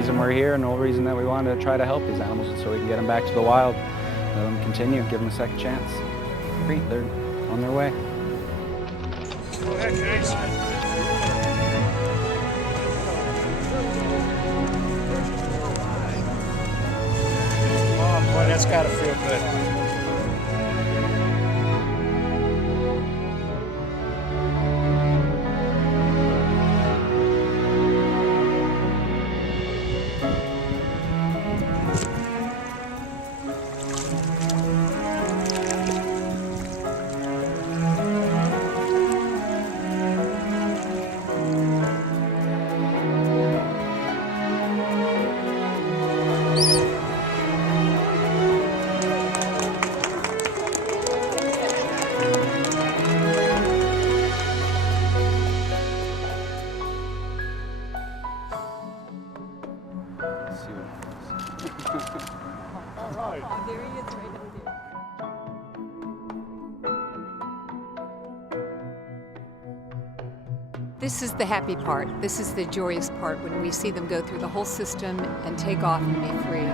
reason we're here and the whole reason that we want to try to help these animals so we can get them back to the wild. Let them continue, give them a second chance. They're on their way. Go ahead, Chase. Oh boy, that's gotta feel good. All right. Oh, there he is right over there. This is the happy part. This is the joyous part when we see them go through the whole system and take off and be free.